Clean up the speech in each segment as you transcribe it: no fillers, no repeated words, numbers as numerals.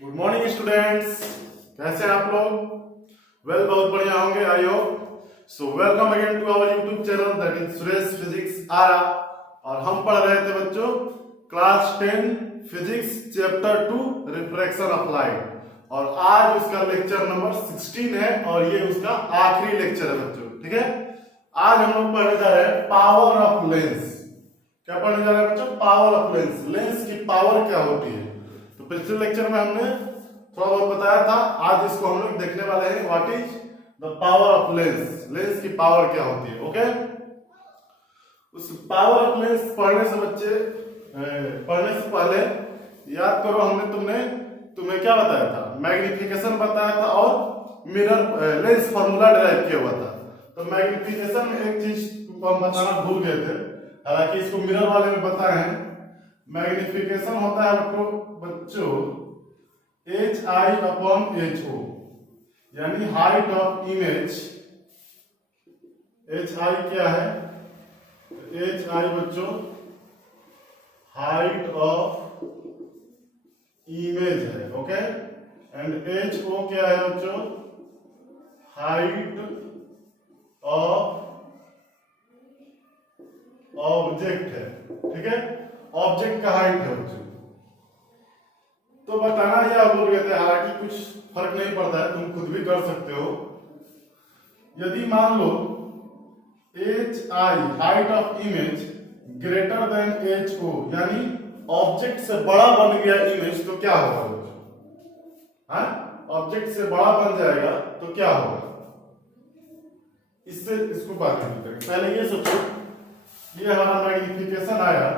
Good morning students, कैसे हैं आप लोग? वेल, बहुत बढ़िया होंगे I hope so. Welcome again to our YouTube channel that is Suresh physics Ara. और हम पढ़ रहे थे बच्चों class 10 physics chapter 2 refraction of light. और आज उसका लेक्चर नंबर 16 है और ये उसका आखिरी लेक्चर है बच्चों। ठीक है, आज हम लोग पढ़ने जा रहे हैं पावर ऑफ लेंस। क्या पढ़ने जा रहे हैं बच्चों? Power of lens. लेंस की पावर क्या होती है? तो पिछले लेक्चर में हमने थोड़ा बहुत बताया था, आज इसको हम लोग देखने वाले हैं। What is the power of lens? Lens की पावर क्या होती है? ओके, उस पावर ऑफ लेंस पढ़ने से पहले याद करो, तुम्हें क्या बताया था? मैग्निफिकेशन बताया था और मिरर लेंस फार्मूला डिराइव किया हुआ था। तो मैग्निफिकेशन में एक चीज तुमको हम बताना भूल गए थे, हालांकि इसको मिरर वाले में बताए हैं। मैग्निफिकेशन होता है बच्चों HI/HO, यानी हाइट ऑफ इमेज। HI क्या है? HI बच्चों हाइट ऑफ इमेज है। ओके, एंड HO क्या है बच्चों? हाइट ऑफ ऑब्जेक्ट है। ठीक है, ऑब्जेक्ट का हाइट है बच्चों। तो बताना या भूल गए थे, हालांकि कुछ फर्क नहीं पड़ता है, तुम खुद भी कर सकते हो। यदि मान लो HI height of image greater than HO, यानी ऑब्जेक्ट से बड़ा बन गया इमेज, तो क्या होगा बच्चों? हाँ, ऑब्जेक्ट से बड़ा बन जाएगा तो क्या होगा? इसको बात नहीं करेंगे, पहले ये सोचो। ये हमारा मैग्निफिकेशन आया,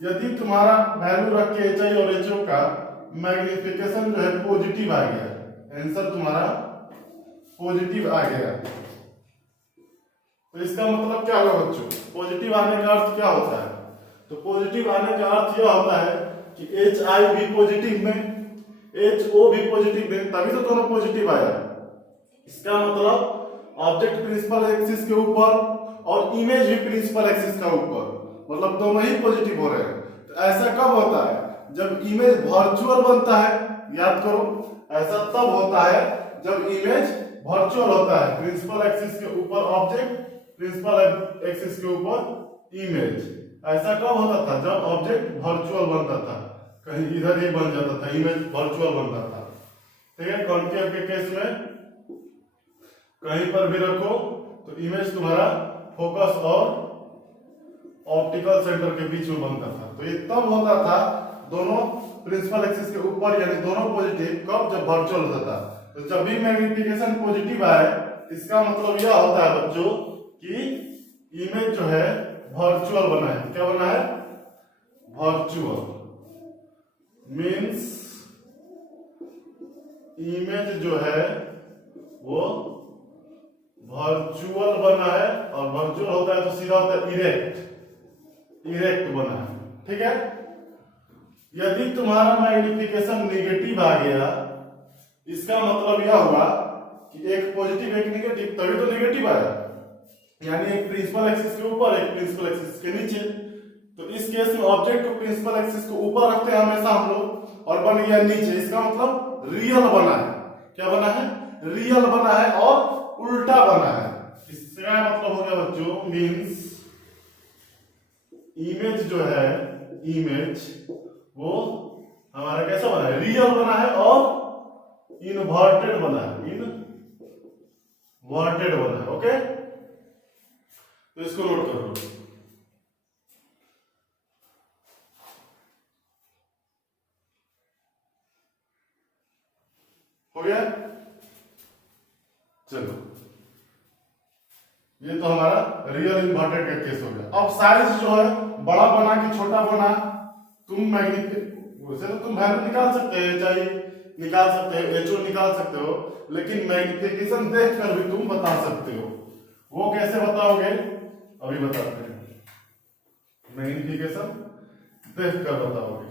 यदि तुम्हारा वैल्यू रख के HI और HO का मैग्निफिकेशन जो है पॉजिटिव आ गया, आंसर तुम्हारा पॉजिटिव आ गया, तो इसका मतलब क्या होगा बच्चों? पॉजिटिव आने का अर्थ क्या होता है? तो पॉजिटिव आने का अर्थ यह होता है कि HI भी पॉजिटिव में, HO भी पॉजिटिव में, तभी तो दोनों पॉजिटिव आया। इसका मतलब ऑब्जेक्ट प्रिंसिपल एक्सिस के ऊपर और इमेज भी प्रिंसिपल एक्सिस का ऊपर, मतलब दोनों ही पॉजिटिव हो रहे हैं। तो ऐसा कब होता है? जब इमेज वर्चुअल बनता है। याद करो, ऐसा तब होता है जब इमेज वर्चुअल होता है। प्रिंसिपल एक्सिस के ऊपर ऑब्जेक्ट, प्रिंसिपल एक्सिस के ऊपर इमेज। ऐसा कब होता था? जब ऑब्जेक्ट वर्चुअल बनता था, कहीं इधर ही बन जाता था, इमेज वर्चुअल बनता था। ठीक है, कॉन्केव के केस में कहीं पर भी रखो तो इमेज तुम्हारा फोकस और ऑप्टिकल सेंटर के बीच में बनता था। तो ये तब होता था दोनों प्रिंसिपल एक्सिस के ऊपर, यानी दोनों पॉजिटिव। कब? जब वर्चुअल होता था। तो जब भी मैग्निफिकेशन पॉजिटिव आए, इसका मतलब यह होता है बच्चों कि इमेज जो है वर्चुअल बना है। क्या बना है? वर्चुअल मीन्स इमेज जो है वो वर्चुअल बना है, और वर्चुअल होता है तो सीधा होता है इरेक्ट बना है। ठीक है, यदि तुम्हारा मैग्निफिकेशन नेगेटिव आ गया, इसका मतलब यह हुआ कि एक पॉजिटिव एक नेगेटिव, तभी तो नेगेटिव आया, यानी एक प्रिंसिपल एक्सिस के ऊपर एक प्रिंसिपल एक्सिस के नीचे। तो इस केस में ऑब्जेक्ट को प्रिंसिपल एक्सिस को ऊपर रखते हैं हमेशा हम लोग, और बन गया नीचे। इसका मतलब रियल बना है। क्या बना है? रियल बना है और उल्टा बना है। इसका मतलब हो गया बच्चों, मीन्स इमेज जो है, इमेज वो हमारा कैसा बना है? रियल बना है और इनवर्टेड बना है, इनवर्टेड बना है। ओके, तो इसको नोट कर लो। हो गया? चलो, ये तो हमारा रियल इन्वर्टेड का केस हो गया। अब साइज जो है बड़ा बना कि छोटा बना, तुम वैसे तो तुम वैल्यू निकाल सकते हो, HI निकाल सकते हो, HO निकाल सकते हो, लेकिन मैग्निफिकेशन देखकर भी तुम बता सकते हो। वो कैसे बताओगे? अभी बताते हैं। मैग्निफिकेशन देखकर बताओगे।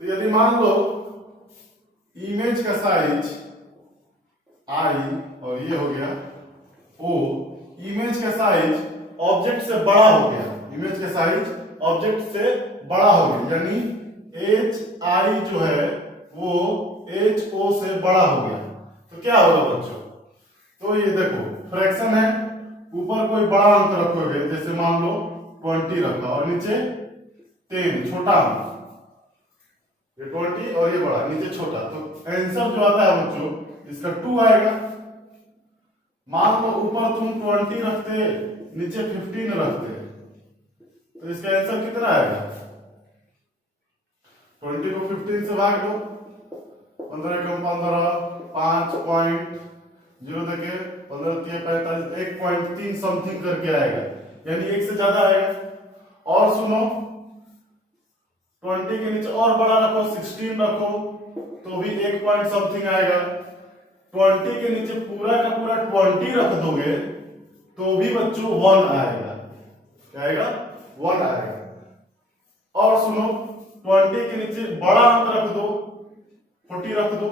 तो यदि मान लो इमेज का साइज I और ये हो गया O, इमेज का साइज ऑब्जेक्ट से बड़ा हो गया, इमेज का साइज ऑब्जेक्ट से बड़ा हो गया, यानी एच आई जो है वो एच ओ से बड़ा हो गया तो क्या होगा बच्चों? तो ये देखो फ्रैक्शन है, ऊपर कोई बड़ा अंक रखोगे, जैसे मान लो 20 रखा और नीचे 10 छोटा अंक, ये 20 और ये बड़ा, नीचे छोटा, तो आंसर जो आता है बच्चों इसका 2 आएगा। मान लो ऊपर तुम 20 रखते, नीचे 15 रखते, तो इसका आंसर कितना आएगा? 20 को 15 से भाग दो, 15 कम 15, 5.0 देके 15 3 45, 1.3 समथिंग करके आएगा, यानी 1 से ज्यादा आएगा। और सुनो 20 के नीचे और बड़ा रखो, 16 रखो तो भी 1 पॉइंट समथिंग आएगा। 20 के नीचे पूरा का पूरा 20 रख दोगे तो भी बच्चों 1 आएगा। क्या आएगा? 1 आएगा। और सुनो 20 के नीचे बड़ा अंक रख दो, 40 रख दो,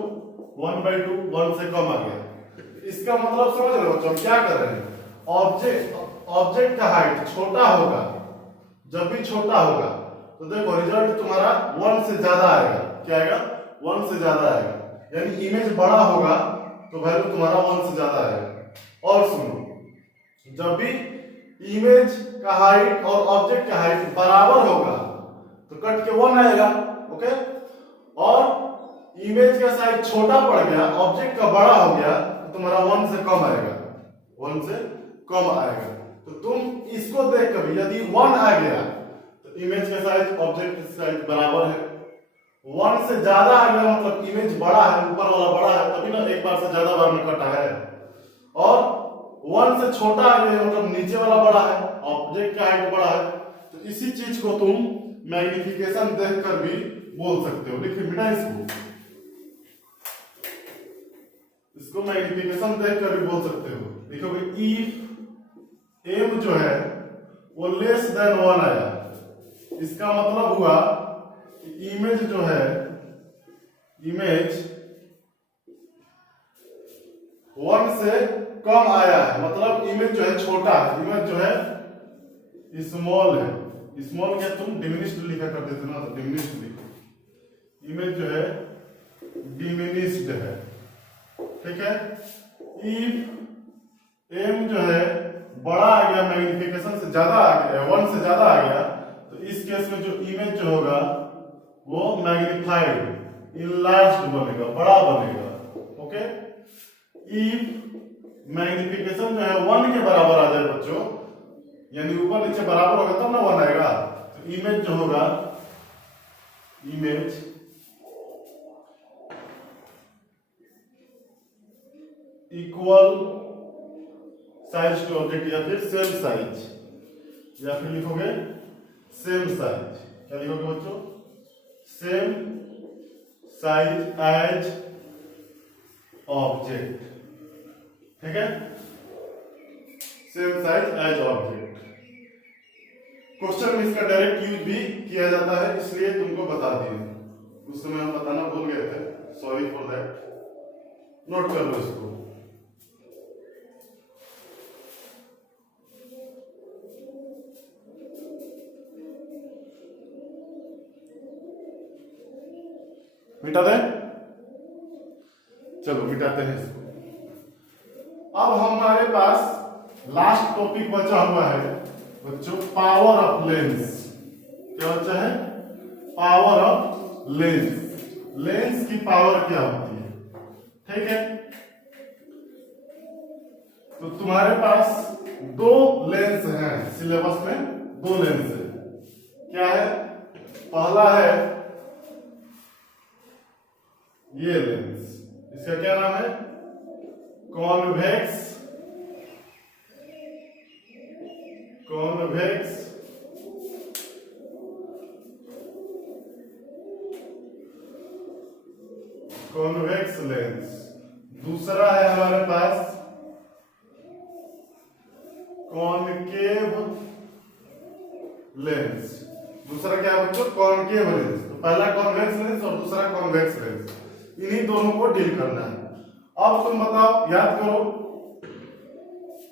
1/2, 1 से कम आ गया। इसका मतलब समझ रहे हो बच्चों क्या कर रहे हैं? ऑब्जेक्ट का हाइट छोटा होगा, जब भी छोटा होगा तो देखो रिजल्ट तुम्हारा 1 से ज्यादा आएगा। क्या आएगा? 1 से ज्यादा आएगा, यानी इमेज बड़ा होगा तो वैल्यू तुम्हारा 1 से ज्यादा आएगा। और सुनो जब भी इमेज का हाइट और ऑब्जेक्ट का हाइट बराबर होगा तो कट के 1 आएगा। ओके, और इमेज का साइज छोटा पड़ गया, ऑब्जेक्ट का बड़ा हो गया तो तुम्हारा 1 से कम आएगा, 1 से कम आएगा। तो तुम इसको देख कर यदि 1 आ गया तो इमेज का साइज ऑब्जेक्ट का साइज बराबर है। 1 से ज्यादा आ गया मतलब इमेज बड़ा है, ऊपर वाला बड़ा है, तभी ना एक बार से ज्यादा बार में कटा है। और 1 से छोटा आ गया मतलब नीचे वाला बड़ा है, ऑब्जेक्ट का हाइट बड़ा है। तो इसी चीज को तुम मैग्निफिकेशन देखकर भी बोल सकते हो। लिखिए बेटा इसको मैग्निफिकेशन देखकर भी बोल सकते हो। देखो भाई इफ एम जो है वो लेस देन 1 आया, इसका मतलब हुआ कि इमेज जो है, इमेज 1 से कम आया है, मतलब इमेज जो है छोटा है, इमेज जो है स्मॉल है। स्मॉल क्या तुम डिमिनिश्ड लिखा करते थे ना, तो डिमिनिश्ड लिखो। इमेज जो है डिमिनिश्ड है, ठीक है। इफ एम जो है बड़ा आ गया, मैग्निफिकेशन से ज्यादा आ गया, 1 से ज्यादा आ गया, तो इस केस में जो इमेज जो होगा वो मैग्निफाइड इनलार्ज्ड बनेगा, बड़ा बनेगा। ओके, इफ मैग्निफिकेशन जो है 1 के बराबर आ जाए बच्चों, यानी ऊपर नीचे बराबर होगा तब ना 1 आएगा, तो इमेज जो होगा, image equal size to object या फिर सेम साइज, या फिर लिखोगे सेम साइज। क्या लिखोगे बच्चों? सेम साइज एज ऑब्जेक्ट, ठीक है, same size as object. Question में इसका डायरेक्ट यूज भी किया जाता है, इसलिए तुमको बता दिए। उस समय हम बताना भूल गए थे, सॉरी फॉर दैट। नोट कर लो इसको। मिटा दे, चलो मिटाते हैं इसको। अब हमारे पास लास्ट टॉपिक बचा हुआ है बच्चों, पावर ऑफ लेंस। क्या बचा है? Power of lens. लेंस की पावर क्या होती है, ठीक है। तो तुम्हारे पास 2 लेंस हैं सिलेबस में, 2 लेंस है। क्या है? पहला है ये लेंस, इसका क्या नाम है? Convex, convex convex lens. दूसरा है हमारे पास कॉनकेव लेंस। दूसरा क्या है बच्चों? Concave lens. तो पहला कॉन्वेक्स लेंस और दूसरा कॉन्वेक्स लेंस, इन्हीं दोनों को डील करना है। अब तुम बताओ, याद करो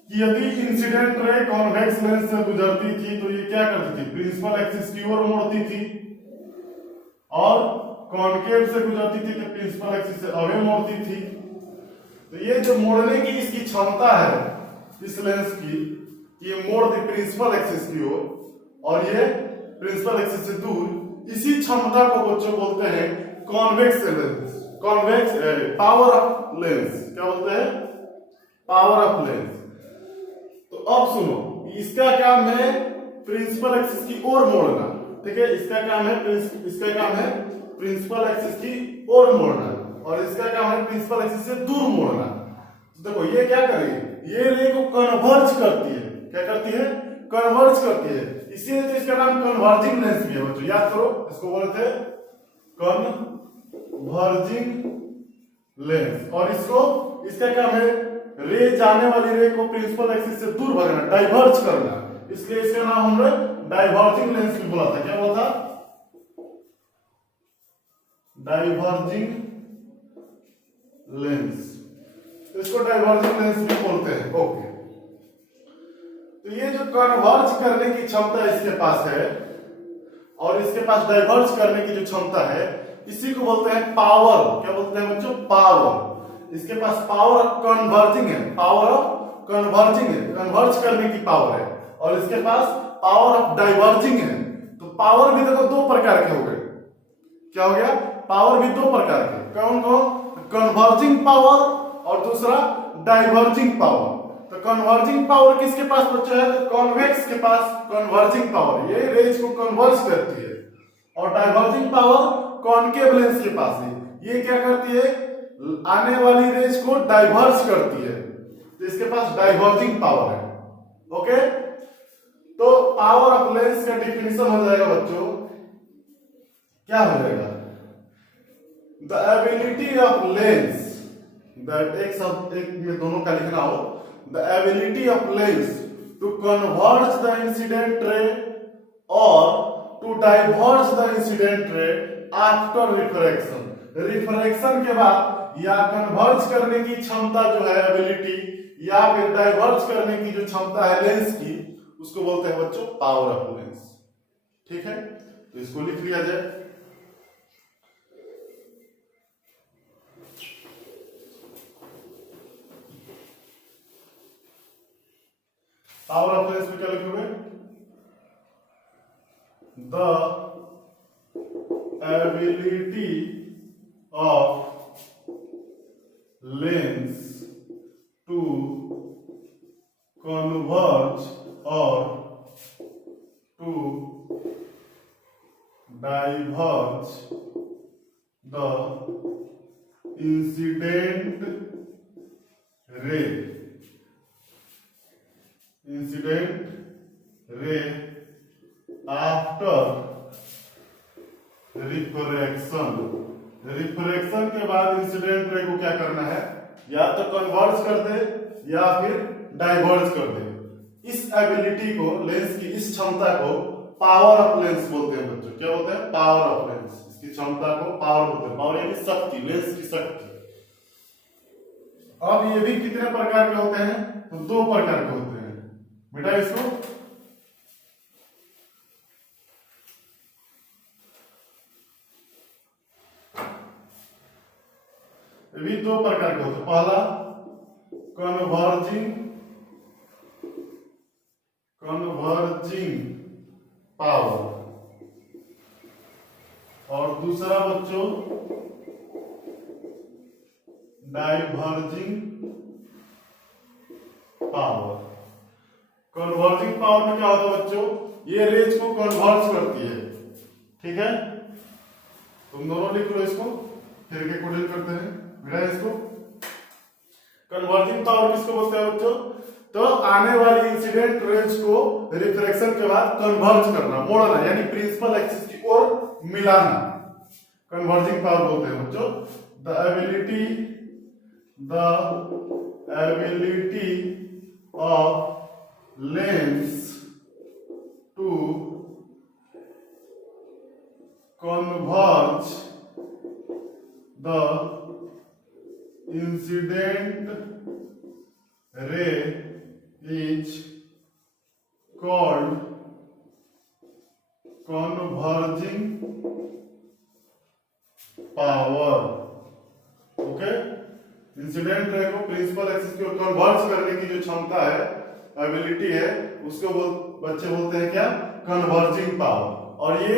कि यदि इंसिडेंट रे कॉन्वेक्स लेंस से गुजरती थी तो ये क्या करती थी? प्रिंसिपल एक्सिस की ओर मुड़ती थी, और कॉनकेव से गुजरती थी तो प्रिंसिपल एक्सिस से अवे मोड़ती थी। तो ये जो मोड़ने की इसकी क्षमता है इस लेंस की, ये मोड़ दी प्रिंसिपल एक्सिस की ओर और ये प्रिंसिपल एक्सिस से दूर, इसी क्षमता को बच्चों बोलते हैं convex lens, convex power of lens. क्या बोलते हैं? Power of lens. तो अब सुनो, इसका काम है प्रिंसिपल एक्सिस की ओर मोड़ना, ठीक है, इसका काम है प्रिंसिपल एक्सिस की ओर मोड़ना और इसका काम है प्रिंसिपल एक्सिस से दूर मोड़ना। तो देखो ये क्या करेगी, ये रे को कन्वर्ज करती है। क्या करती है? कन्वर्ज करती है, इसीलिए तो इसका नाम कन्वर्जिंग लेंस भी है बच्चों। याद करो, इसको बोले थे कन्वर्जिंग लेंस। और इसका काम है रे जाने वाली रे को प्रिंसिपल एक्सिस से दूर भगाना, डाइवर्ज करना, इसलिए इसका नाम हमने डाइवर्जिंग लेंस भी बोला था। क्या बोला था? Diverging lens. इसको डाइवर्जिंग लेंस भी बोलते हैं। ओके, तो ये जो कन्वर्ज करने की क्षमता इसके पास है और इसके पास डाइवर्ज करने की जो क्षमता है, इसी को बोलते हैं पावर। क्या बोलते हैं बच्चों? पावर। इसके पास पावर ऑफ कन्वर्जिंग है, पावर ऑफ कन्वर्जिंग है, कन्वर्ज करने की पावर है। और इसके पास पावर ऑफ डाइवर्जिंग है। तो पावर भी देखो दो प्रकार के हो गए। क्या हो गया? पावर भी दो प्रकार के। कौन कौन? कन्वर्जिंग पावर और दूसरा डाइवर्जिंग पावर। तो कन्वर्जिंग पावर किसके पास बच्चों है? तो कॉन्वेक्स के पास कन्वर्जिंग पावर, ये रेज को कन्वर्ज करती है। और डाइवर्जिंग पावर कॉनकेव लेंस के पास है, ये क्या करती है? आने वाली रेज को डाइवर्ज करती है। तो इसके पास डाइवर्जिंग पावर है। ओके, तो पावर ऑफ लेंस का डिफिनेशन हो जाएगा बच्चों, क्या हो जाएगा? The ability of lens, that एक में दोनों का लिखना हो, the ability of lens to converge the incident ray और to diverge the incident ray after refraction. Refraction के बाद या कन्वर्ज करने की क्षमता जो है एबिलिटी, या फिर डाइवर्ज करने की जो क्षमता है लेंस की, उसको बोलते हैं बच्चों पावर ऑफ लेंस। ठीक है, तो इसको लिख लिया जाए। पावर ऑफ लेंस में क्या लिखोगे? The ability of lens to converge और to diverge the incident ray, after refraction. Refraction के बाद इंसिडेंट रे को क्या करना है? या तो कन्वर्ज कर दे या फिर डाइवर्ज कर दे। इस एबिलिटी को, लेंस की इस क्षमता को पावर ऑफ लेंस बोलते हैं बच्चों। क्या बोलते हैं? Power of lens. इसकी क्षमता को पावर बोलते हैं। पावर यानी शक्ति, लेंस की शक्ति। अब ये भी कितने प्रकार के होते हैं? तो दो प्रकार के होते हैं बेटा। इसको ये भी दो प्रकार के होते हैं। पहला कन्वर्जिंग पावर और दूसरा बच्चों डाइवर्जिंग पावर। कन्वर्जिंग पावर में क्या होता है बच्चों? ये रेज को कन्वर्ज करती है। ठीक है, तुम दोनों लिख लो इसको, फिर के कोडिंग करते हैं बेटा। इसको कन्वर्जिंग पावर किसको बोलते हैं बच्चों? तो आने वाली इंसिडेंट रेज को रिफ्रैक्शन के बाद कन्वर्ज करना, मोड़ना, यानी प्रिंसिपल एक्सिस की ओर मिलाना, कन्वर्जिंग पावर बोलते हैं बच्चों। The ability of lens to converge the incident ray is called converging power. Okay, incident ray को प्रिंसिपल एक्सिस की ओर कन्वर्ज करने की जो क्षमता है, एबिलिटी है, उसको बच्चे बोलते हैं क्या? Converging power. और ये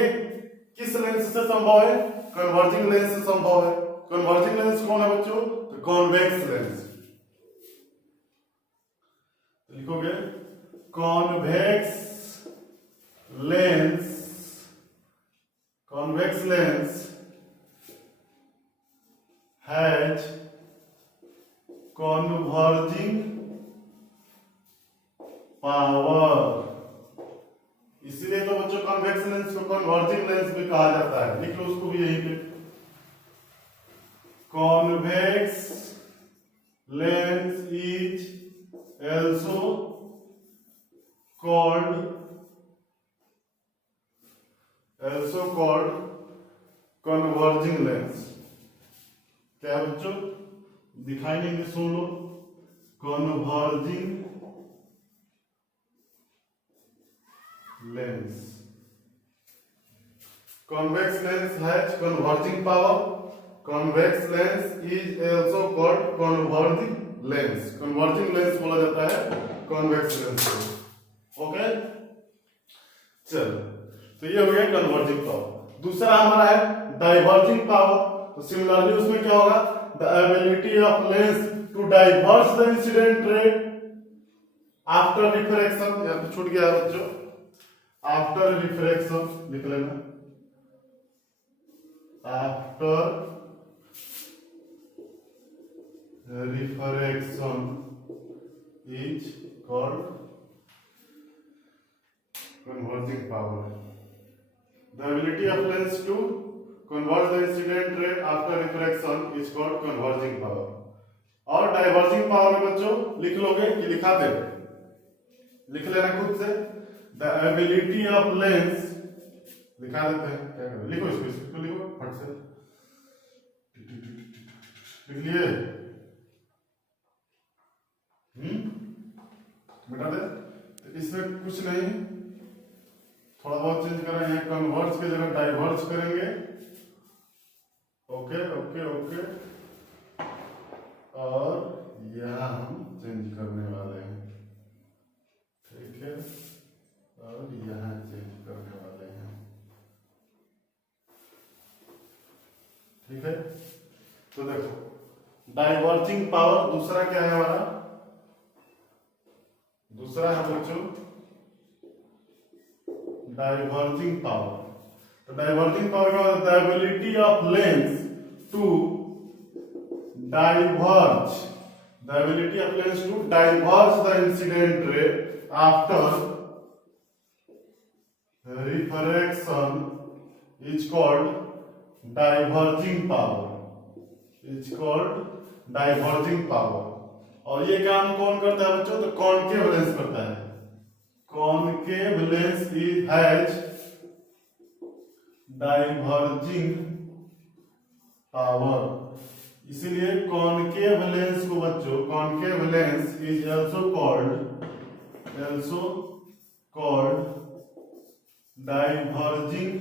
किस लेंस से संभव है? कन्वर्जिंग लेंस से संभव है। कन्वर्जिंग लेंस कौन है बच्चों? तो कॉन्वेक्स लेंस। लिखोगे convex lens, convex lens has converging power। इसीलिए तो बच्चों कॉन्वेक्स लेंस को कन्वर्जिंग लेंस भी कहा जाता है। लिख लो उसको भी यहीं पे, convex lens is also called converging lens। क्या है बच्चों? दिखाई नहीं दे, सुन लो, converging lens। convex lens has converging power। convex lens is also called converging lens। converging lens बोला जाता है convex lens को। ओके, चलो, तो ये हो गया कन्वर्जिंग पावर। दूसरा हमारा है डाइवर्जिंग पावर। तो सिमिलरली उसमें क्या होगा? The ability of lens to diverse the incident ray after refraction. यहाँ पे छूट गया बच्चों, आफ्टर रिफ्रैक्शन लिख लेना, after refraction is called converging power। The ability of lens to converge the incident ray after refraction is called converging power। और diverging power में बच्चों लिख लोगे कि लिखा दे, लिख लेना खुद से। The ability of lens, लिखा देते हैं, क्या करें, लिखो इसको लिखो फट से, लिख लिए? मिटा दे। तो इसमें कुछ नहीं, थोड़ा बहुत चेंज करेंगे, कन्वर्ज की जगह डाइवर्ज करेंगे। ओके ओके ओके, और यहां हम चेंज करने वाले हैं, ठीक है, और यहां चेंज करने वाले हैं, ठीक है। तो देखो डाइवर्जिंग पावर दूसरा क्या है हमारा? दूसरा है बच्चों डाइवर्जिंग पावर। तो डाइवर्जिंग पावर का मतलब the ability of lens to diverge, the ability of lens to diverge the incident ray after refraction is called diverging power, is called diverging power. और ये काम कौन करता है बच्चों? तो कॉनकेव लेंस करता है। concave lens has diverging power। इसीलिए कॉनकेव लेंस को बच्चों, concave lens is also called diverging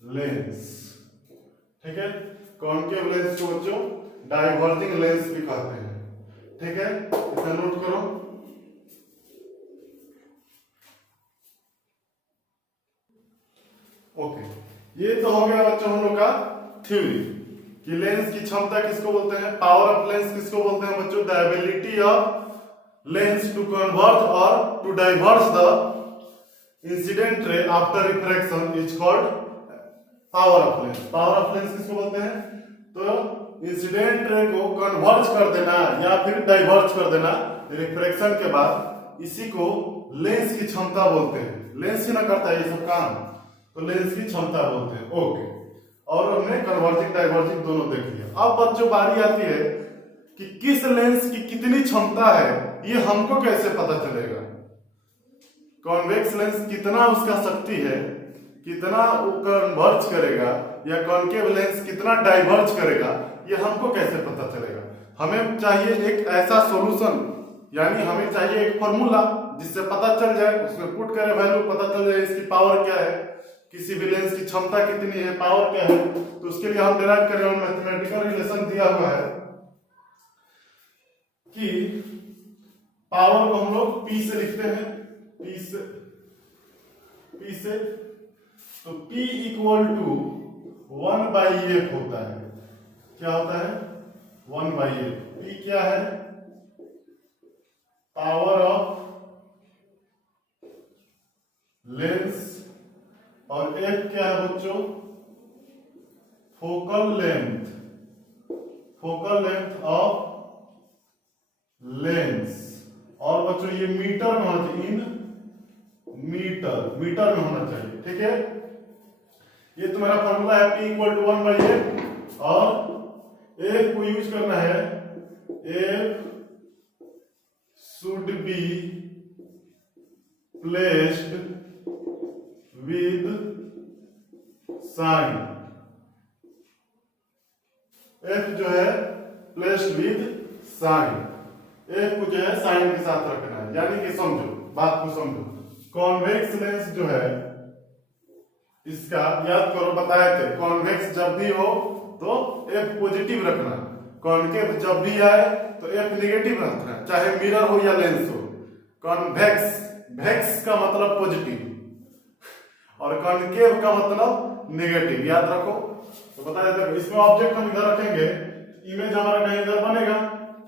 lens। ठीक है, कॉनकेव लेंस को बच्चों डाइवर्जिंग लेंस भी कहते हैं, ठीक है, इतना नोट करो। ओके, ये तो हो गया बच्चों हम लोग का थ्योरी कि लेंस की क्षमता किसको बोलते हैं, पावर ऑफ लेंस किसको बोलते हैं बच्चों? The ability of lens to converge और to diverse the incident ray after refraction is called power of lens. Power of lens किसको बोलते हैं? तो इंसिडेंट रे को कन्वर्ज कर देना या फिर डाइवर्ज कर देना रिफ्रैक्शन के बाद, इसी को लेंस की क्षमता बोलते हैं। लेंस ही ना करता है ये सब काम, तो लेंस की क्षमता बोलते हैं। ओके, और हमने कन्वर्जिंग डाइवर्जिंग दोनों देख लिया। अब बच्चों बारी आती है कि किस लेंस की कितनी क्षमता है, ये हमको कैसे पता चलेगा? कॉन्वेक्स लेंस कितना उसका शक्ति है, कितना वो कन्वर्ज करेगा, या कॉनकेव लेंस कितना डाइवर्ज करेगा, ये हमको कैसे पता चलेगा? हमें चाहिए एक ऐसा सॉल्यूशन, यानी हमें चाहिए एक फॉर्मूला जिससे पता चल जाए, उसमें पुट करें वैल्यू, पता चल जाए इसकी पावर क्या है, किसी भी लेंस की क्षमता कितनी है, पावर क्या है, तो उसके लिए हम डिराइव करें, मैथमेटिकल रिलेशन दिया हुआ है कि पावर को हम लोग P से लिखते हैं, P से तो P इक्वल टू 1/f होता है। क्या होता है? 1/f। P क्या है? पावर ऑफ लेंस, और F क्या है बच्चों? Focal length of lens. और बच्चों ये मीटर में होना चाहिए, इन मीटर में होना चाहिए, ठीक है। ये तुम्हारा फॉर्मूला है P इक्वल टू 1/f, और F को यूज करना है, F should be placed with sign. F जो है प्लेस्ड विद साइन, F को जो है साइन के साथ रखना है। यानी कि समझो, बात को समझो, कॉन्वेक्स लेंस जो है इसका याद करो, बताए थे कॉन्वेक्स जब भी हो तो F पॉजिटिव रखना, कॉन्केव जब भी आए तो F नेगेटिव रखना, चाहे मिरर हो या लेंस हो। कॉन्वेक्स का मतलब पॉजिटिव और कॉन्केव का मतलब नेगेटिव, याद रखो। तो बताया था इसमें ऑब्जेक्ट हम इधर रखेंगे, इमेज हमारा कहीं इधर बनेगा,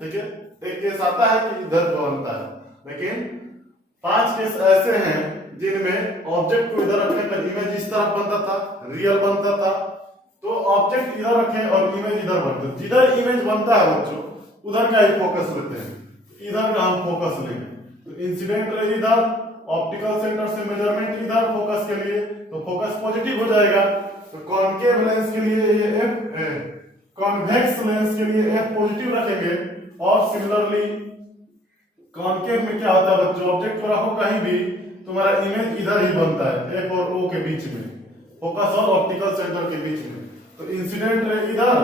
ठीक है। एक केस आता है कि इधर बनता है, लेकिन 5 केस ऐसे हैं जिनमें ऑब्जेक्ट को इधर रखने पर इमेज इस तरफ बनता था, रियल बनता था। तो ऑब्जेक्ट इधर रखें और इमेज इधर बनता है, जिधर इमेज बनता है बच्चों उधर का ही फोकस लेते हैं, इधर का हम फोकस लेंगे। तो इंसिडेंट रे इधर, ऑप्टिकल सेंटर से मेजरमेंट इधर फोकस के लिए, तो फोकस पॉजिटिव हो जाएगा। तो कॉन्केव लेंस के लिए ये F, कॉन्वेक्स लेंस के लिए F पॉजिटिव रखेंगे। और सिमिलरली कॉन्केव में क्या होता है बच्चों, ऑब्जेक्ट को रखो कहीं भी, तुम्हारा इमेज इधर ही बनता है, F और O के बीच में, फोकस और ऑप्टिकल सेंटर के बीच में। तो इंसिडेंट रे इधर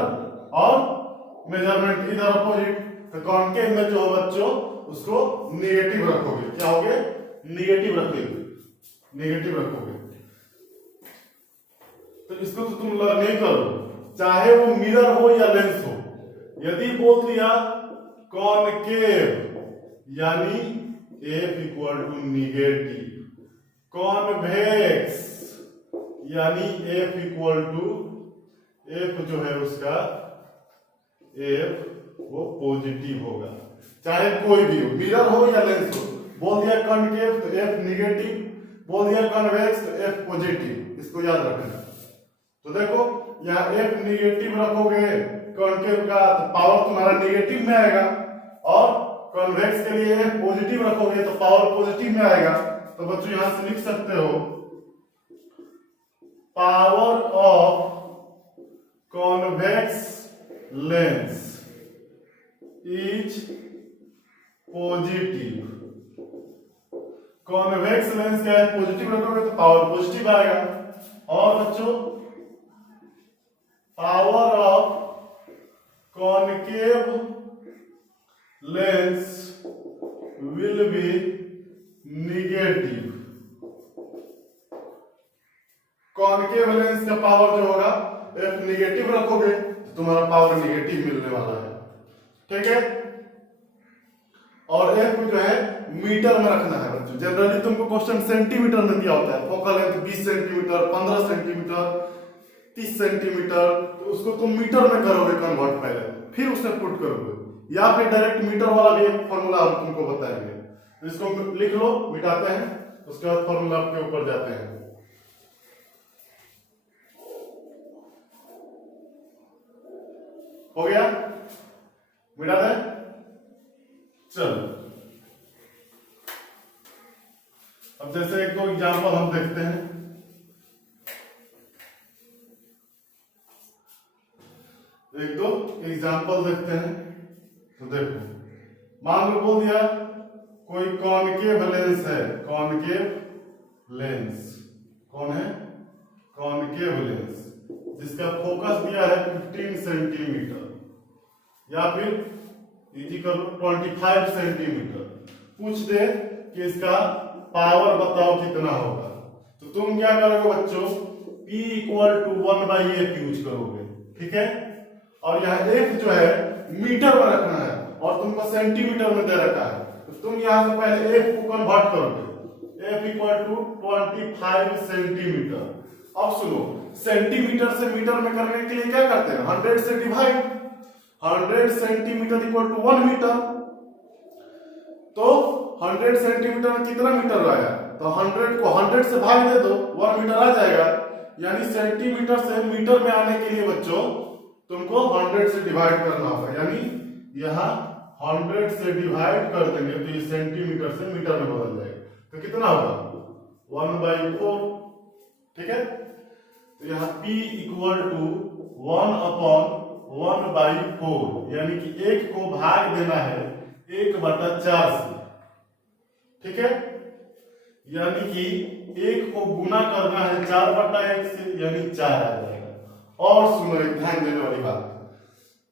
और मेजरमेंट इधर अपोजिट। तो कॉन्केव में जो बच्चों उसको नेगेटिव रखोगे, क्या होगे? नेगेटिव रखोगे। तो इसको तो तुम लर्न नहीं करो, चाहे वो मिरर हो या लेंस हो। यदि बोल दिया कॉनकेव यानी F equal to negative, convex यानी F इक्वल टू, F जो है उसका F वो पॉजिटिव होगा, चाहे कोई भी हो, मिरर हो या लेंस हो। बोल दिया कॉनकेव तो F नेगेटिव, बोल दिया कॉन्वेक्स तो F पॉजिटिव, इसको याद रखना। तो देखो यहाँ F नेगेटिव रखोगे कॉनकेव का तो पावर तुम्हारा नेगेटिव में आएगा, और कॉन्वेक्स के लिए F पॉजिटिव रखोगे तो पावर पॉजिटिव में आएगा। तो बच्चों यहां से लिख सकते हो power of convex lens is positive. Convex lens क्या है? पॉजिटिव रखोगे तो पावर पॉजिटिव आएगा। और बच्चों power of concave lens will be negative. Concave lens का पावर जो होगा F नेगेटिव रखोगे तो तुम्हारा पावर नेगेटिव मिलने वाला है, ठीक है। और F जो है मीटर में रखना है बच्चों। जनरली तुमको क्वेश्चन सेंटीमीटर में दिया होता है, focal length 20 centimetre, 15 centimetre, 30 centimetre, तो उसको तुम मीटर में करोगे कन्वर्ट पहले, फिर उसे पुट करोगे, या फिर डायरेक्ट मीटर वाला भी एक फॉर्मूला हम तुमको बताएंगे। तो इसको लिख लो, मिटाते हैं, उसके बाद फॉर्मूला के ऊपर जाते हैं। हो गया? मिटा दें? चलो अब जैसे एक दो एग्जाम्पल हम देखते हैं। एक दो एग्जाम्पल देखते हैं। तो देखो, मान लो बोल दिया कोई कॉनकेव लेंस है, कॉनकेव लेंस, कौन है? कॉनकेव लेंस, जिसका फोकस दिया है 15 सेंटीमीटर, या फिर इजी कर लो 25 सेंटीमीटर। पूछ दे कि इसका पावर बताओ कितना होगा, तो तुम क्या करोगे बच्चों, P equal to 1/f use करोगे, ठीक है। और यहाँ f जो है मीटर में रखना है और तुमको सेंटीमीटर में दे रखा है, तो तुम यहाँ से पहले f को कन्वर्ट करोगे, f इक्वल टू 25 सेंटीमीटर। अब सुनो, सेंटीमीटर से मीटर में करने के लिए क्या करते हैं, 100 से divide, 100 centimetre equal to 1 metre. तो 100 सेंटीमीटर में कितना मीटर आया, तो 100 को 100 से भाग दे दो, 1 मीटर आ जाएगा। यानी सेंटीमीटर से मीटर में आने के लिए बच्चों तुमको 100 से डिवाइड करना होगा, यानी यहाँ 100 से डिवाइड कर देंगे तो ये सेंटीमीटर से मीटर में बदल जाएगा, तो कितना होगा 1/4, ठीक है। तो यहाँ P इक्वल टू 1/1/4, यानी कि 1 को भाग देना है 1/4 से, ठीक है। यानी कि 1 को गुना करना है 4/1 से, यानी 4 आ जाएगा। और सुनो, एक ध्यान देने वाली बात,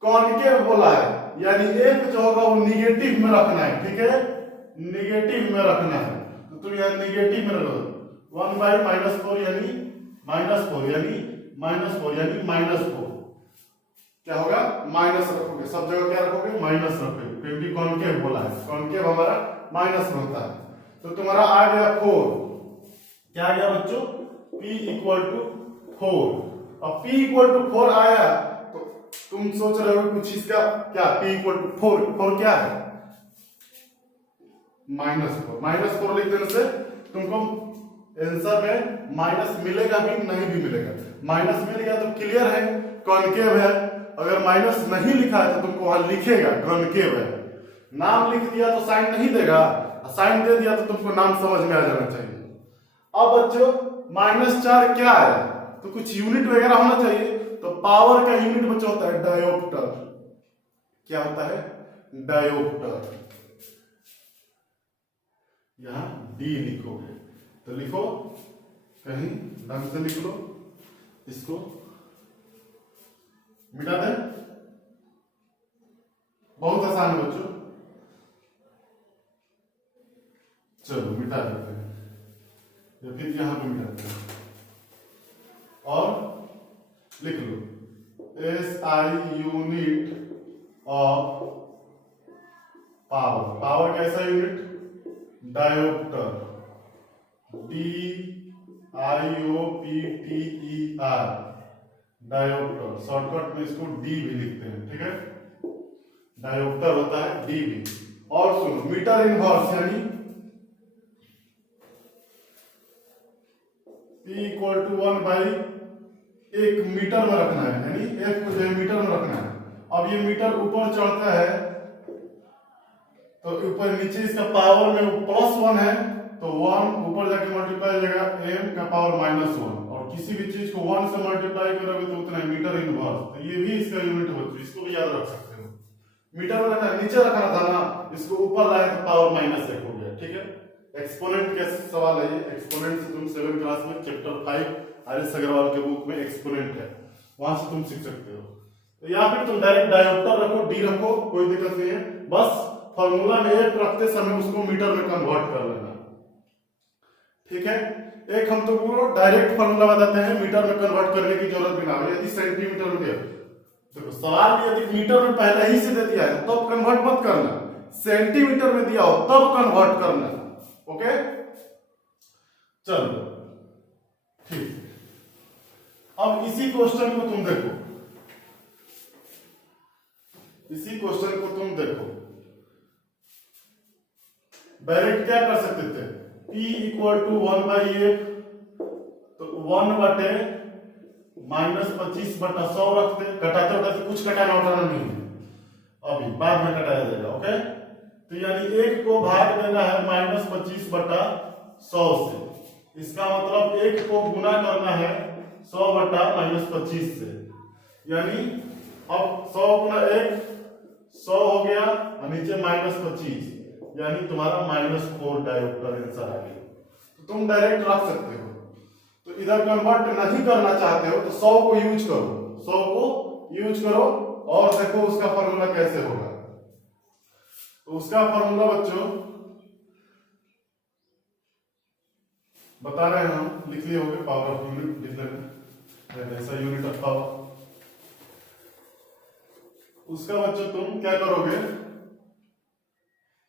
कॉनकेव बोला है, यानी f जो होगा वो निगेटिव में रखना है, ठीक है, निगेटिव में रखना है। तो तुम यहाँ निगेटिव में रखो, 1/-4 यानी -4, यानी -4 यानी -4, क्या होगा माइनस रखोगे, सब जगह क्या रखोगे, माइनस रखोगे, क्योंकि कॉनकेव बोला है, कॉनकेव हमारा माइनस में होता है। तो तुम्हारा आ गया 4, क्या आ गया बच्चों, P इक्वल टू 4। अब P इक्वल टू 4 आया तो तुम सोच रहे हो कुछ इसका क्या, P इक्वल टू 4 क्या है, -4 लिख देने से तुमको आंसर में माइनस मिलेगा भी नहीं भी मिलेगा, माइनस मिल गया तो क्लियर है कॉनकेव है। अगर माइनस नहीं लिखा है तो तुमको वहां लिखेगा कॉनकेव है, नाम लिख दिया तो साइन नहीं देगा, साइन दे दिया तो तुमको नाम समझ में आ जाना चाहिए। अब बच्चों -4 क्या है, तो कुछ यूनिट वगैरह होना चाहिए, तो पावर का यूनिट बच्चों होता है डायोप्टर, क्या होता है, डायोप्टर। यहां D लिखोगे, तो लिखो कहीं ढंग से लिख लो, इसको मिटा दे, बहुत आसान है बच्चों, चलो मिटा देते हैं, या फिर यहां पे मिटाते हैं और लिख लो SI unit of power, power कैसा unit, dioptre, DIOPTER, dioptre, shortcut में इसको D भी लिखते हैं, ठीक है, डायोप्टर होता है D भी। और सुनो, मीटर इनवर्स यानी P इक्वल टू 1/1 मीटर में रखना है, यानी F को जो है मीटर में रखना है। अब ये मीटर ऊपर चढ़ता है तो ऊपर नीचे इसका पावर में +1 है, तो 1 ऊपर जाके मल्टीप्लाई हो जाएगा m का पावर -1, और किसी भी चीज को 1 से मल्टीप्लाई करोगे तो उतना मीटर इनवर्स, तो ये भी इसका यूनिट होता है, इसको भी याद रख सकते हो। मीटर में रखना, नीचे रखना था ना, इसको ऊपर लाए तो पावर -1 हो गया, ठीक है। एक्सपोनेंट कैसे सवाल है ये, एक्सपोनेंट से तुम 7 क्लास में चैप्टर 5 RS अग्रवाल के बुक में एक्सपोनेंट है, वहां से तुम सीख सकते हो। तो या फिर तुम डायरेक्ट डायोप्टर रखो, D रखो, कोई दिक्कत नहीं है, बस फॉर्मूला में एक रखते समय उसको मीटर में कन्वर्ट कर लेना, ठीक है। एक हम तो पूरा डायरेक्ट फॉर्मूला बताते हैं, मीटर में कन्वर्ट करने की जरूरत भी ना हो, यदि सेंटीमीटर में दिया, देखो सवाल में यदि मीटर में पहले ही से दे दिया है तब कन्वर्ट मत करना, सेंटीमीटर में दिया हो तब कन्वर्ट करना, ओके। चलो ठीक, अब इसी क्वेश्चन को तुम देखो, इसी क्वेश्चन को तुम देखो, डायरेक्ट क्या कर सकते थे, P इक्वल टू 1/1, तो 1/-25/100 रखते, घटाते उठाते कुछ घटाना उठाना नहीं है, अभी बाद में घटाया जाएगा, ओके। तो यानी 1 को भाग देना है -25/100 से, इसका मतलब 1 को गुना करना है 100/-25 से, यानी अब 100 गुना 1 100 हो गया और नीचे -25, यानी तुम्हारा -4 डायोप्टर आंसर आ गया। तो तुम डायरेक्ट रख सकते हो, तो इधर कन्वर्ट नहीं करना चाहते हो तो 100 को यूज करो, 100 को यूज करो और देखो उसका फॉर्मूला कैसे होगा। तो उसका फॉर्मूला बच्चों बता रहे हैं हम, लिख लिए होंगे, पावर ऑफ यूनिट लिख लेना, ऐसा यूनिट ऑफ पावर। उसका बच्चों तुम क्या करोगे,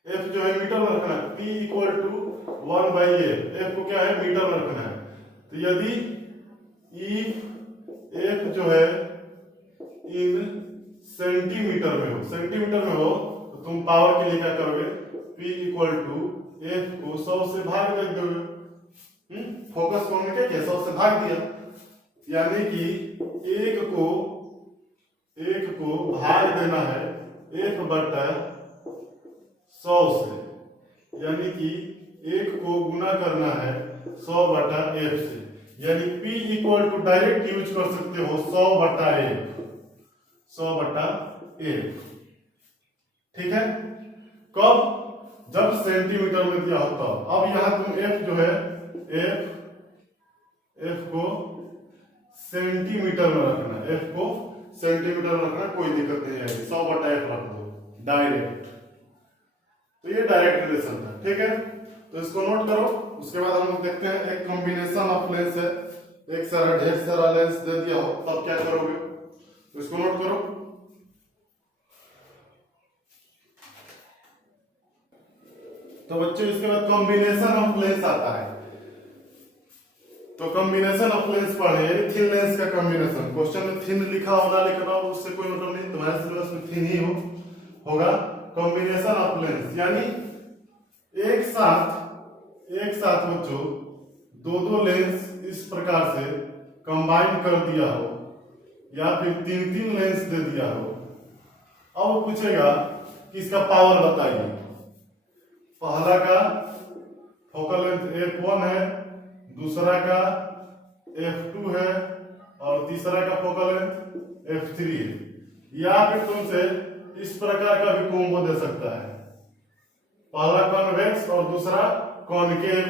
एफ जो है मीटर में रखना है, P equal to 1/f, F को क्या है मीटर में रखना है। तो यदि ई एफ जो है इन सेंटीमीटर में हो, सेंटीमीटर में हो, तो तुम पावर के लिए क्या करोगे, P इक्वल टू एफ को 100 से भाग दे दोगे। फोकस को हमने क्या किया, 100 से भाग दिया, यानी कि एक को भाग देना है f बटा 100 से, यानी कि एक को गुना करना है 100 बटा f से, यानी P equal to direct use कर सकते हो 100 बटा f, 100 बटा f। ठीक है, कब, जब सेंटीमीटर में दिया होता हो। अब यहां तुम f जो है f को सेंटीमीटर में रखना, f को सेंटीमीटर में रखना, कोई दिक्कत नहीं है, 100 बटा f रख दो डायरेक्ट। तो ये डायरेक्ट रिलेशन था। ठीक है, तो इसको नोट करो। उसके बाद हम लोग देखते हैं एक कॉम्बिनेशन ऑफ लेंस है, एक सारा ढेर सारा लेंस दे दिया हो, तब क्या करोगे, तो इसको नोट करो। तो बच्चों इसके बाद कॉम्बिनेशन ऑफ लेंस आता है। तो कॉम्बिनेशन ऑफ लेंस पढ़े, थिन लेंस का कॉम्बिनेशन। क्वेश्चन में थिन लिखा होना लिखना हो उससे कोई मतलब नहीं, तुम्हारे सिलेबस में थिन ही होगा। कॉम्बिनेशन ऑफ लेंस यानी एक साथ बच्चों दो लेंस इस प्रकार से कंबाइन कर दिया हो, या फिर 3 लेंस दे दिया हो। अब वो पूछेगा कि इसका पावर बताइए। पहला का फोकल लेंथ f1 है, दूसरा का f2 है, और तीसरा का फोकल लेंथ f3 है। या फिर तुमसे इस प्रकार का भी कॉम्बो दे सकता है, पहला कॉन्वेक्स और दूसरा कॉनकेव,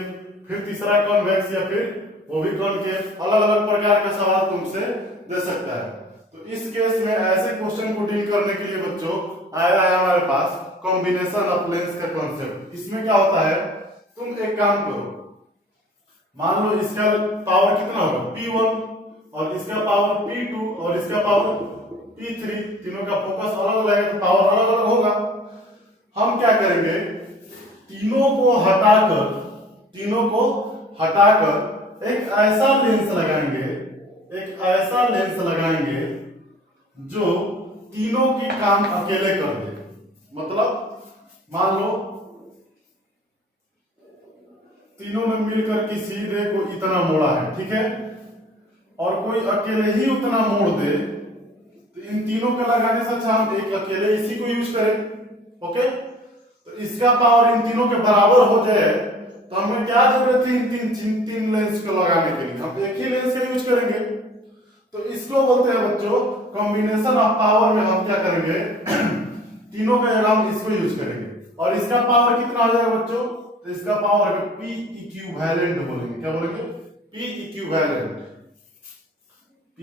फिर तीसरा कॉन्वेक्स या फिर वो भी कॉनकेव। अलग अलग प्रकार का सवाल तुमसे दे सकता है। तो इस केस में ऐसे क्वेश्चन को डील करने के लिए बच्चों आया है हमारे पास कॉम्बिनेशन ऑफ लेंस का कॉन्सेप्ट। इसमें क्या होता है, तुम एक काम करो, मान लो इसका पावर कितना होगा P1, और इसका पावर P2, और इसका पावर P3, तीनों का फोकस अलग अलग है तो पावर अलग अलग होगा। हम क्या करेंगे, तीनों को हटाकर एक ऐसा लेंस लगाएंगे जो तीनों के काम अकेले कर दे। मतलब मान लो तीनों ने मिलकर किसी रे को इतना मोड़ा है, ठीक है, और कोई अकेले ही उतना मोड़ दे, तो इन तीनों का लगाने से अच्छा हम एक अकेले इसी को यूज करें। ओके, तो इसका पावर इन तीनों के बराबर हो जाए तो हमें क्या जरूरत है, तीन लेंस को लगाने के लिए हम एक ही लेंस का यूज करेंगे। तो इसको बोलते हैं बच्चों कॉम्बिनेशन ऑफ पावर में हम क्या करेंगे तीनों का जगह हम इसको यूज करेंगे। और इसका पावर कितना आ जाएगा बच्चों, तो इसका पावर है P इक्विवेलेंट बोलेंगे। क्या बोलेंगे, P इक्विवेलेंट, P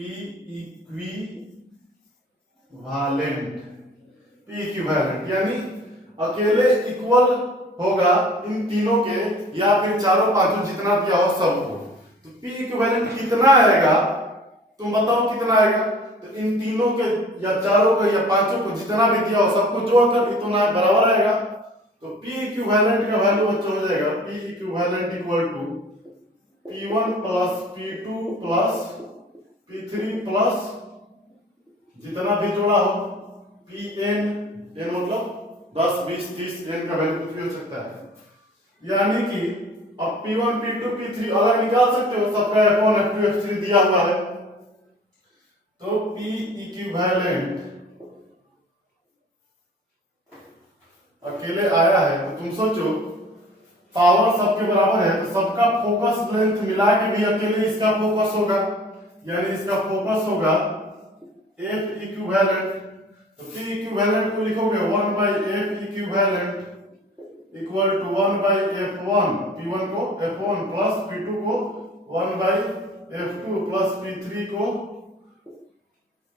इक्विवेलेंट यानी अकेले इक्वल होगा इन तीनों के या फिर चारों पांचों जितना दिया हो सबको। तो P इक्विवेलेंट कितना आएगा, तुम बताओ कितना आएगा। तो इन तीनों के या चारों को या पांचों को जितना भी दिया हो सबको जोड़कर इतना बराबर आएगा। तो P इक्विवेलेंट का वैल्यू बच्चों हो जाएगा P equivalent equal to P1 plus P2 plus P3 plus जितना भी जोड़ा हो Pn, n मतलब 10 20 30 n का वैल्यू कुछ भी हो सकता है। यानी कि अब P1 P2 P3 अलग निकाल सकते हो, सबका F1 F2 F3 दिया हुआ है। तो P इक्विवेलेंट अकेले आया है तो तुम सोचो पावर सबके बराबर है तो सबका फोकस लेंथ मिला के भी अकेले इसका फोकस होगा, यानी इसका फोकस होगा F इक्विवेलेंट। तो P इक्विवेलेंट को लिखोगे 1/F equivalent equal to 1/F1, P1 को F1 प्लस P2 को 1/F2 प्लस P3 को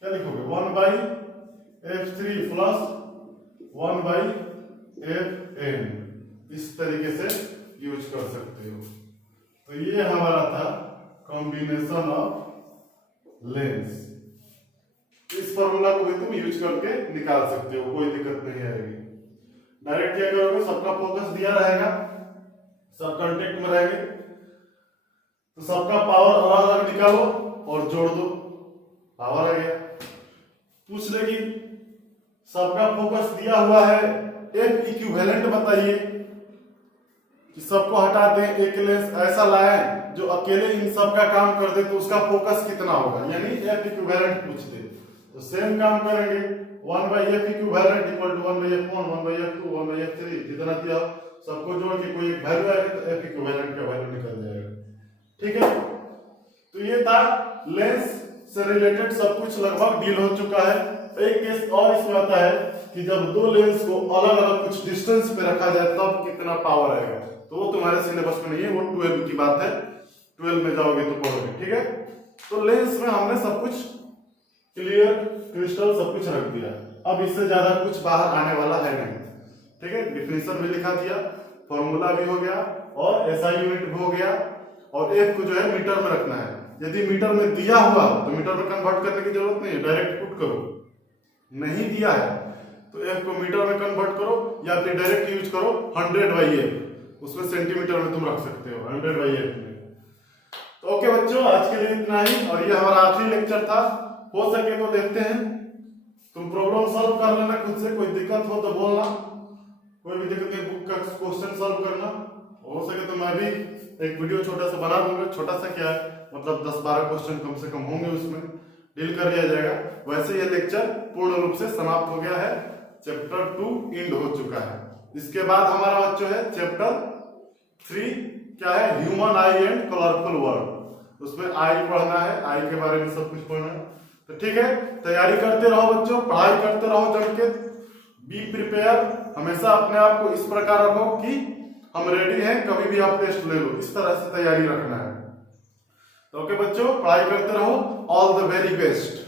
क्या लिखोगे 1/F3 प्लस 1/Fn। इस तरीके से यूज कर सकते हो। तो ये हमारा था कॉम्बिनेशन ऑफ लेंस। इस फॉर्मूला को भी तुम यूज करके निकाल सकते हो, कोई दिक्कत नहीं आएगी। डायरेक्ट क्या करोगे, सबका फोकस दिया रहेगा, सब कांटेक्ट में रहेंगे, तो सबका पावर अलग अलग निकालो और जोड़ दो, पावर आ गया। पूछ लेगी सबका फोकस दिया हुआ है, एक इक्विवेलेंट बताइए कि सबको हटा दें, एक लेंस ऐसा लाए जो अकेले इन सब का काम कर दे, तो उसका फोकस कितना होगा, यानी एफ इक्विवेलेंट पूछ दे। तो सेम काम करेंगे, 1/f equivalent equal to 1/f1 1/f2 1/f3, जितना दिया सबको जोड़ के कोई एक वैल्यू आएगा तो एफ इक्विवेलेंट का वैल्यू निकल जाएगा। ठीक है, तो ये था लेंस से रिलेटेड सब कुछ लगभग डील हो चुका है। एक केस और इसमें आता है कि जब दो लेंस को अलग अलग कुछ डिस्टेंस पे रखा जाए तब कितना पावर आएगा, तो वो तुम्हारे सिलेबस में नहीं है, वो 12 की बात है, 12 में जाओगे तो पढ़ोगे। ठीक है, तो लेंस में हमने सब कुछ क्लियर क्रिस्टल सब कुछ रख दिया, अब इससे ज्यादा कुछ बाहर आने वाला है नहीं। ठीक है, डिफिनेशन भी लिखा दिया, फॉर्मूला भी हो गया और एसआई यूनिट भी हो गया, और एक को जो है मीटर में रखना है। यदि मीटर में दिया हुआ तो मीटर में कन्वर्ट करने की जरूरत नहीं है, डायरेक्ट पुट करो। नहीं दिया है तो एफ को मीटर में कन्वर्ट करो या फिर डायरेक्ट यूज करो 100/f, उसमें सेंटीमीटर में तुम रख सकते हो 100/f में। तो ओके बच्चों, आज के लिए इतना ही, और ये हमारा आखिरी लेक्चर था। हो सके तो देखते हैं, तुम प्रॉब्लम सॉल्व कर लेना खुद से, कोई दिक्कत हो तो बोलना, कोई भी दिक्कत नहीं, बुक का क्वेश्चन सॉल्व करना। हो सके तो मैं भी एक वीडियो छोटा सा बना दूंगा, छोटा सा क्या है, मतलब 10-12 क्वेश्चन कम से कम होंगे, उसमें डील कर लिया जाएगा। वैसे ये लेक्चर पूर्ण रूप से समाप्त हो गया है, चैप्टर 2 एंड हो चुका है। इसके बाद हमारा बच्चों है चैप्टर 3, क्या है, human I and colourful world. उसमें आई पढ़ना है, आई के बारे में सब कुछ पढ़ना है। तो ठीक है, तैयारी करते रहो बच्चों, पढ़ाई करते रहो जम के, बी प्रिपेयर, हमेशा अपने आप को इस प्रकार रखो कि हम रेडी हैं, कभी भी आप टेस्ट ले लो, इस तरह से तैयारी रखना है। तो ओके बच्चों, पढ़ाई करते रहो, ऑल द वेरी बेस्ट।